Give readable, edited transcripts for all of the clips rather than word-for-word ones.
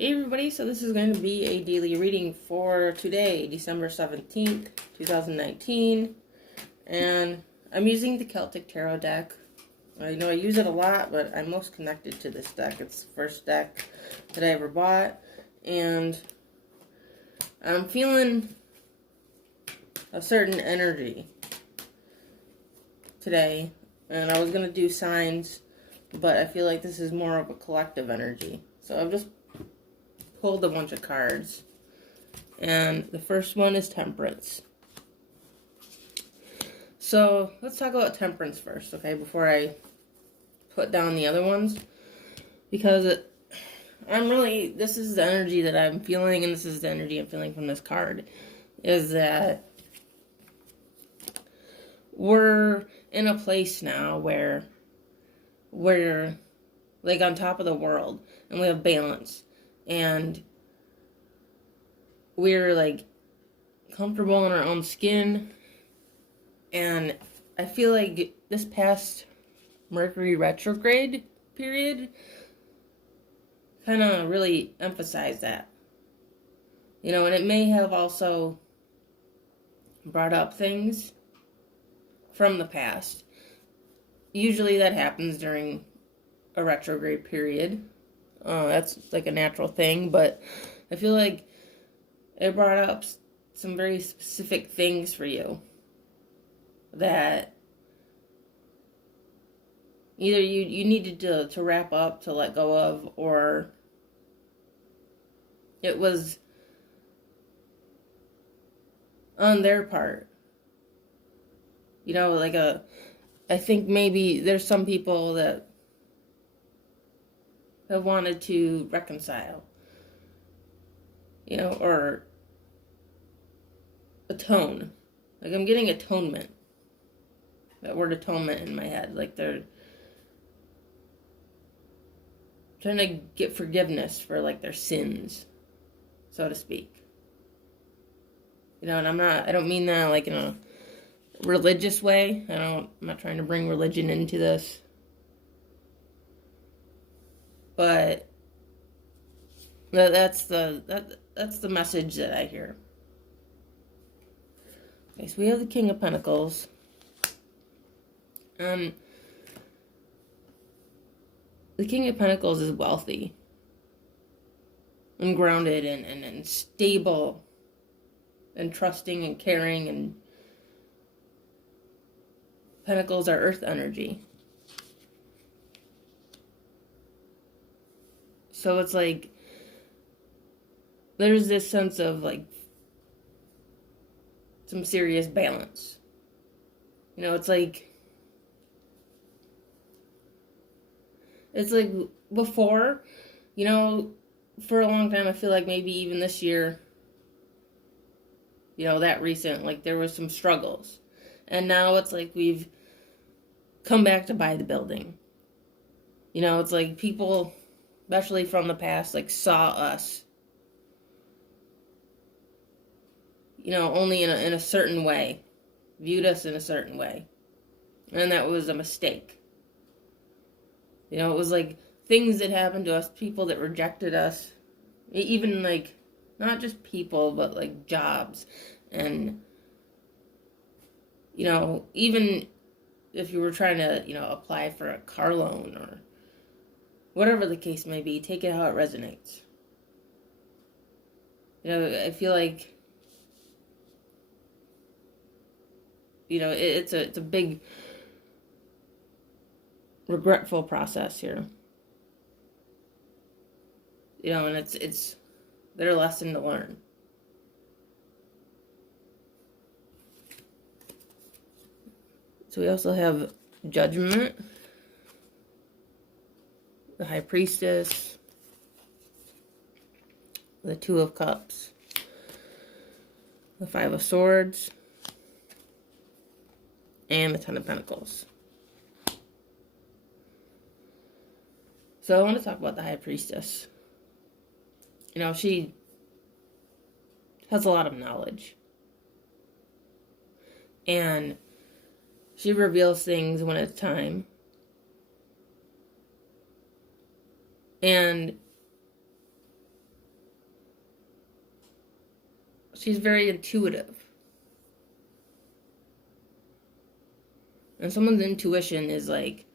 Hey everybody, so this is going to be a daily reading for today, December 17th, 2019, and I'm using the Celtic Tarot deck. I know I use it a lot, but I'm most connected to this deck. It's the first deck that I ever bought, and I'm feeling a certain energy today, and I was going to do signs, but I feel like this is more of a collective energy. So I've just pulled a bunch of cards, and the first one is Temperance. So let's talk about Temperance first, okay, before I put down the other ones, because this is the energy that I'm feeling, and this is the energy I'm feeling from this card, is that we're in a place now where we're like on top of the world, and we have balance, and we're like comfortable in our own skin. And I feel like this past Mercury retrograde period kind of really emphasized that, and it may have also brought up things from the past. Usually that happens during a retrograde period. That's like a natural thing, but I feel like it brought up some very specific things for you that either you needed to wrap up, to let go of, or it was on their part. I think maybe there's some people that have wanted to reconcile, or atone. Like, I'm getting atonement. That word atonement in my head. Like, they're trying to get forgiveness for, like, their sins, so to speak. And I don't mean that, like, in a religious way. I'm not trying to bring religion into this. But that's the message that I hear. Okay, so we have the King of Pentacles. The King of Pentacles is wealthy and grounded and stable and trusting and caring, and Pentacles are earth energy. So it's like there's this sense of like some serious balance. It's like before, for a long time, I feel like maybe even this year, that recent, like there was some struggles. And now it's like we've come back to buy the building. It's like people, especially from the past, like saw us, only in a certain way, viewed us in a certain way. And that was a mistake. It was like things that happened to us, people that rejected us, even like not just people, but like jobs. And, even if you were trying to, apply for a car loan or whatever the case may be, take it how it resonates. I feel like, it's a big regretful process here. And it's their lesson to learn. So we also have Judgment, the High Priestess, the Two of Cups, the Five of Swords, and the Ten of Pentacles. So I want to talk about the High Priestess. She has a lot of knowledge. And she reveals things when it's time. And she's very intuitive. And someone's intuition is like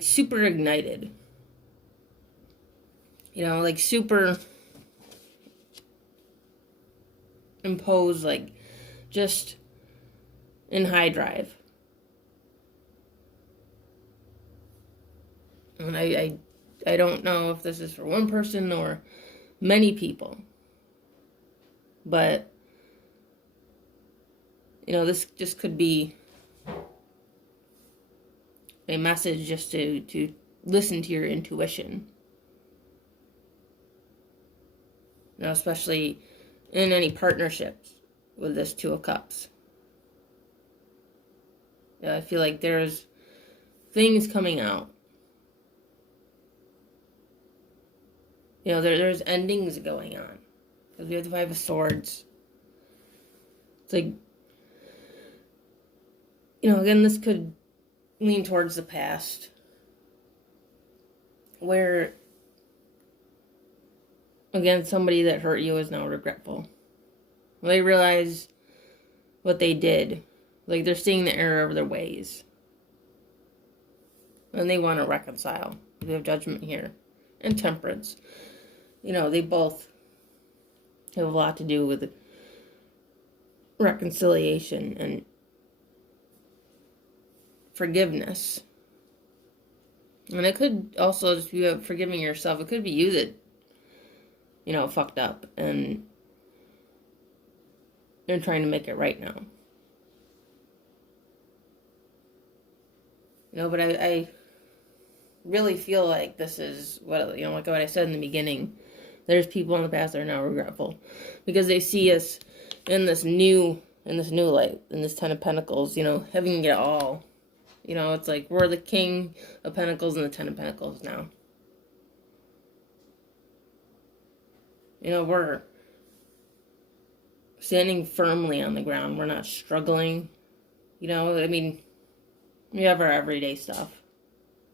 super ignited. You know, like super imposed, like just in high drive. And I don't know if this is for one person or many people. But, you know, this just could be a message just to listen to your intuition. You know, especially in any partnerships with this Two of Cups. Yeah, I feel like there's things coming out. You know, there's endings going on. Because we have the Five of Swords. It's like, you know, again, this could lean towards the past. Where, again, somebody that hurt you is now regretful. They realize what they did. Like, they're seeing the error of their ways. And they want to reconcile. We have Judgment here. And Temperance. You know, they both have a lot to do with reconciliation and forgiveness. And it could also just be forgiving yourself. It could be you that, you know, fucked up and you're trying to make it right now. You know, but I really feel like this is what, you know, like what I said in the beginning. There's people in the past that are now regretful because they see us in this new light, in this Ten of Pentacles, you know, having it all. You know, it's like we're the King of Pentacles and the Ten of Pentacles now. You know, we're standing firmly on the ground. We're not struggling. You know, I mean, we have our everyday stuff.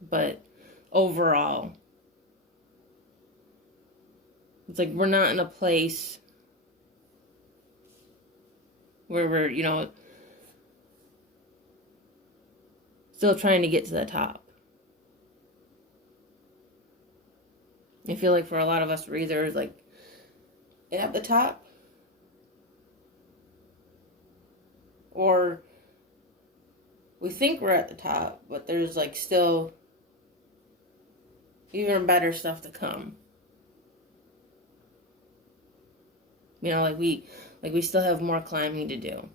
But overall, it's like we're not in a place where we're, you know, still trying to get to the top. I feel like for a lot of us, we're either like at the top or we think we're at the top, but there's like still even better stuff to come. You know, like we still have more climbing to do.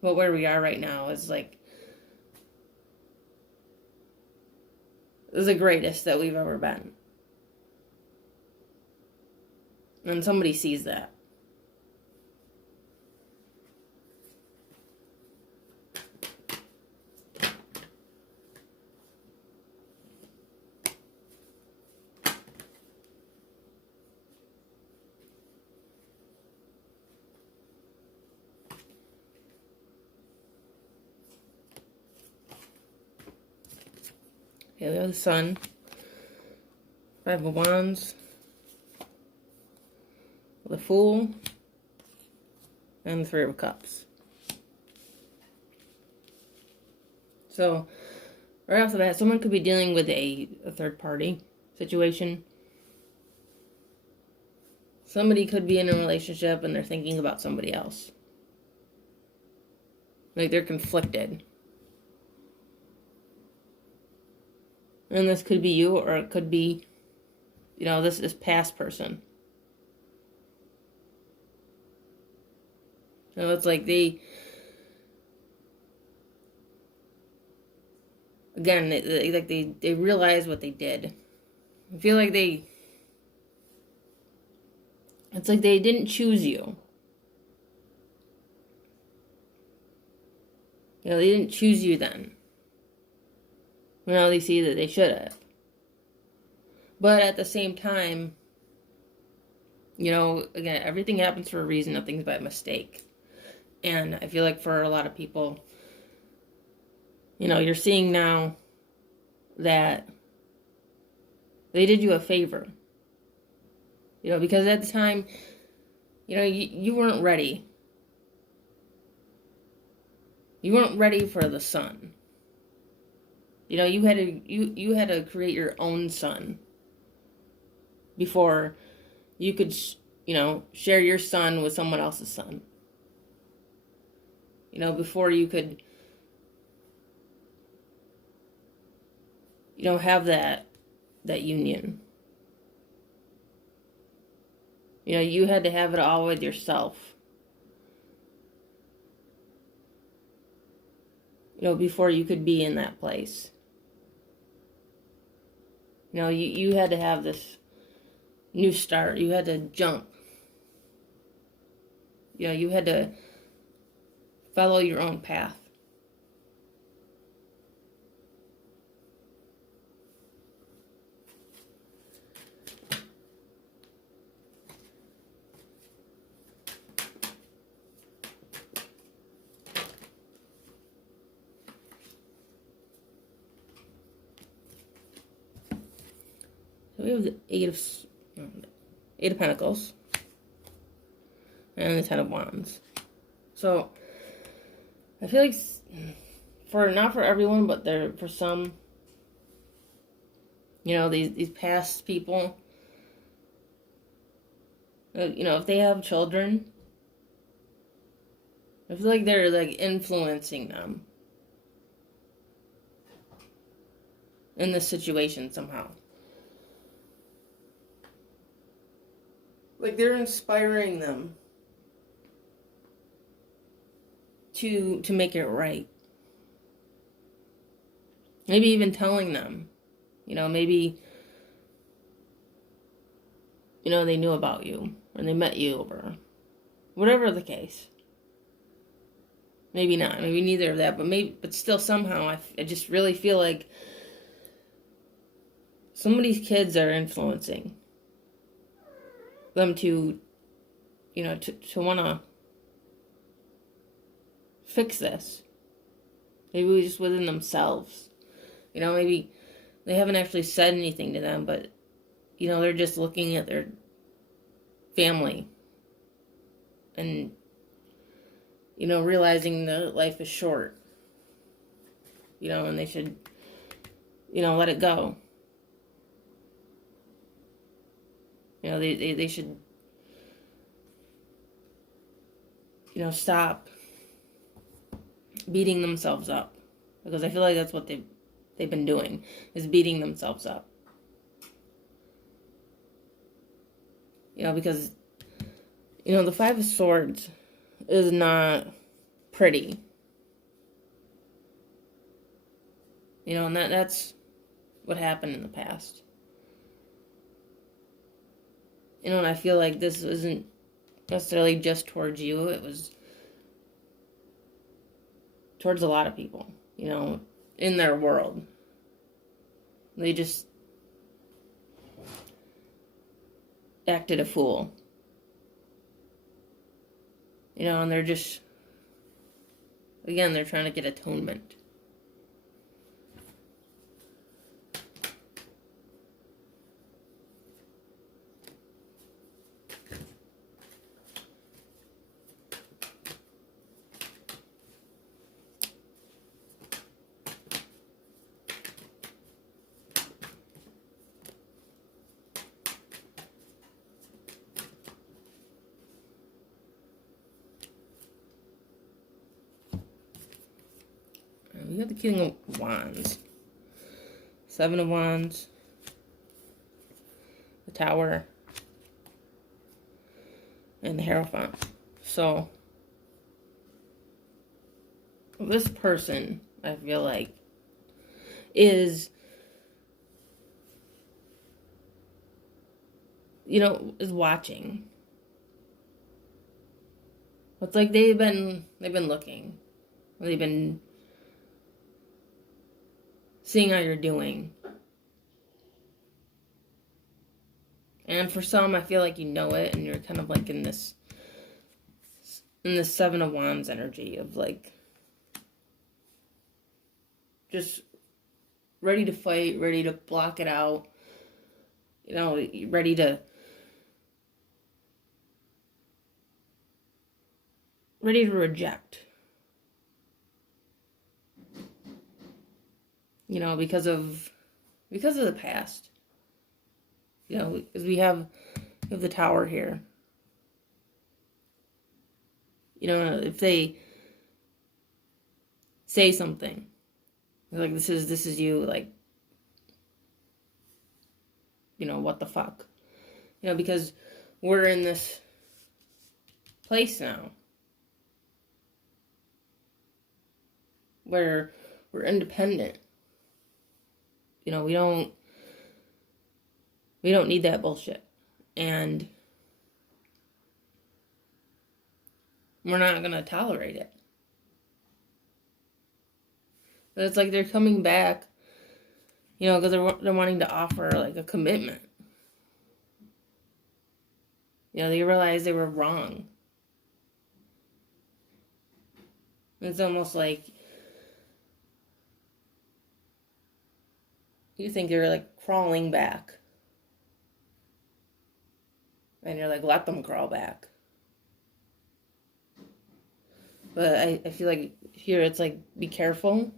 But where we are right now is like the greatest that we've ever been. And somebody sees that. Okay, we have the Sun, Five of Wands, the Fool, and the Three of Cups. So, right off the bat, someone could be dealing with a third party situation. Somebody could be in a relationship and they're thinking about somebody else. Like they're conflicted. And this could be you, or it could be, you know, this past person. So it's like they realize what they did. I feel like it's like they didn't choose you. You know, they didn't choose you then. You know, they see that they should have. But at the same time, you know, again, everything happens for a reason. Nothing's by mistake. And I feel like for a lot of people, you know, you're seeing now that They did you a favor. Because at the time, you weren't ready. You weren't ready for the sun. You had to create your own sun before you could, share your sun with someone else's sun. Before you could, have that union. You had to have it all with yourself. Before you could be in that place. You had to have this new start. You had to jump. You had to follow your own path. So we have the Eight of Pentacles and the Ten of Wands. So I feel like not for everyone, but for some, these past people, if they have children, I feel like they're like influencing them in this situation somehow. Like they're inspiring them to make it right. Maybe even telling them, maybe, they knew about you or they met you or whatever the case. Maybe not, maybe neither of that, but still somehow I just really feel like some of these kids are influencing them to want to fix this. Maybe just within themselves. Maybe they haven't actually said anything to them, but, they're just looking at their family and, realizing that life is short, and they should, let it go. They should, stop beating themselves up, because I feel like that's what they've been doing, is beating themselves up. Because the Five of Swords is not pretty. And that's what happened in the past. And I feel like this isn't necessarily just towards you. It was towards a lot of people, in their world. They just acted a fool. And they're just, again, they're trying to get atonement. We got the King of Wands, Seven of Wands, the Tower, and the Hierophant. So, this person, I feel like, is, is watching. It's like they've been looking. They've been seeing how you're doing. And for some, I feel like you know it, and you're kind of like in this Seven of Wands energy of like just ready to fight, ready to block it out, ready to reject, because of the past, because we have the Tower here. If they say something like, this is you, like, what the fuck, because we're in this place now where we're independent. We don't need that bullshit, and we're not gonna tolerate it. But it's like they're coming back, because they're wanting to offer, like, a commitment. They realize they were wrong. It's almost like you think they're, like, crawling back. And you're like, let them crawl back. But I feel like here it's like, be careful.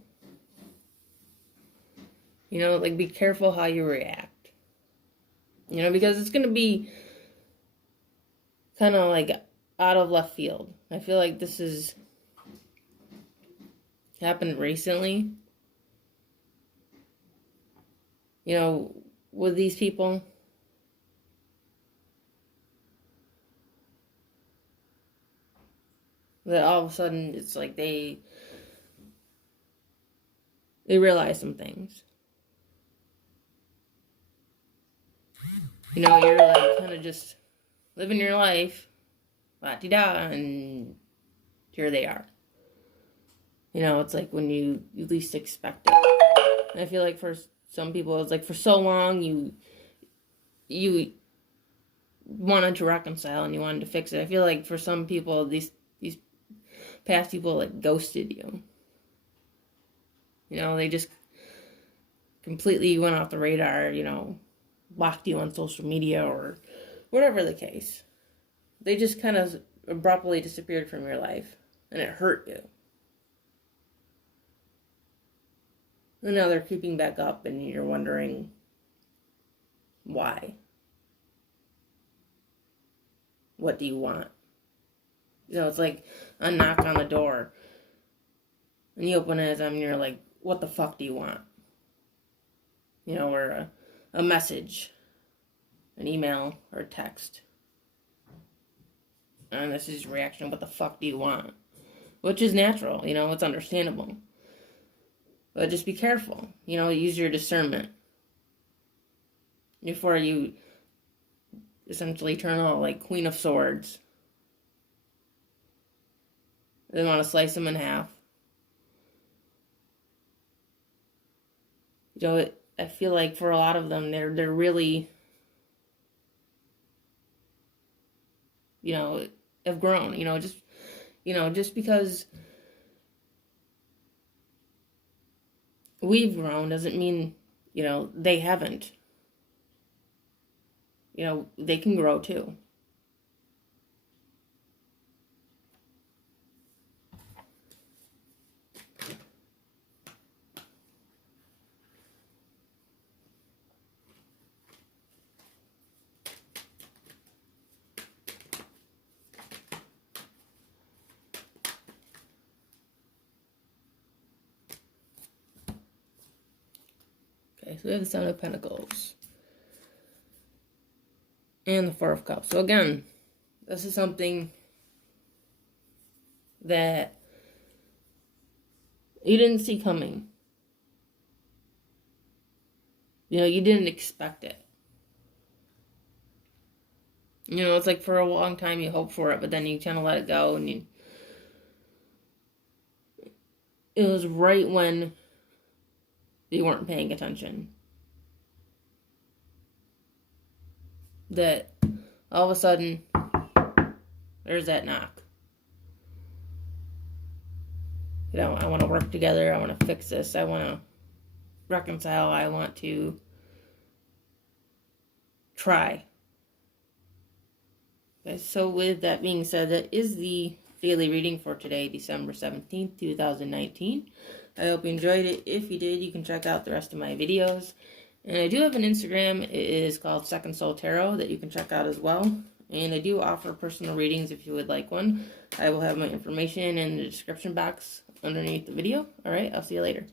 Like, be careful how you react. Because it's going to be kind of like out of left field. I feel like this has happened recently. With these people. That all of a sudden it's like they realize some things. You're like kind of just living your life, la-di-da, and here they are. It's like when you least expect it. And I feel like for some people, it's like for so long you wanted to reconcile and you wanted to fix it. I feel like for some people, these past people, like, ghosted you. They just completely went off the radar, blocked you on social media or whatever the case. They just kind of abruptly disappeared from your life, and it hurt you. And now they're creeping back up, and you're wondering why. What do you want? It's like a knock on the door, and you open it, and you're like, what the fuck do you want? Or a message, an email, or a text. And this is your reaction, what the fuck do you want? Which is natural, it's understandable. But just be careful, use your discernment. Before you essentially turn out like Queen of Swords. They want to slice them in half. I feel like for a lot of them, they're really, have grown. Just because we've grown doesn't mean, they haven't. They can grow too. Okay, so we have the Seven of Pentacles. And the Four of Cups. So again, this is something that you didn't see coming. You didn't expect it. It's like for a long time you hope for it, but then you kind of let it go, and it was right when you weren't paying attention that all of a sudden there's that knock. I want to work together. I want to fix this. I want to reconcile. I want to try. Okay, so with that being said, that is the daily reading for today, December 17th, 2019. I hope you enjoyed it. If you did, you can check out the rest of my videos. And I do have an Instagram. It is called Second Soul Tarot that you can check out as well. And I do offer personal readings if you would like one. I will have my information in the description box underneath the video. Alright, I'll see you later.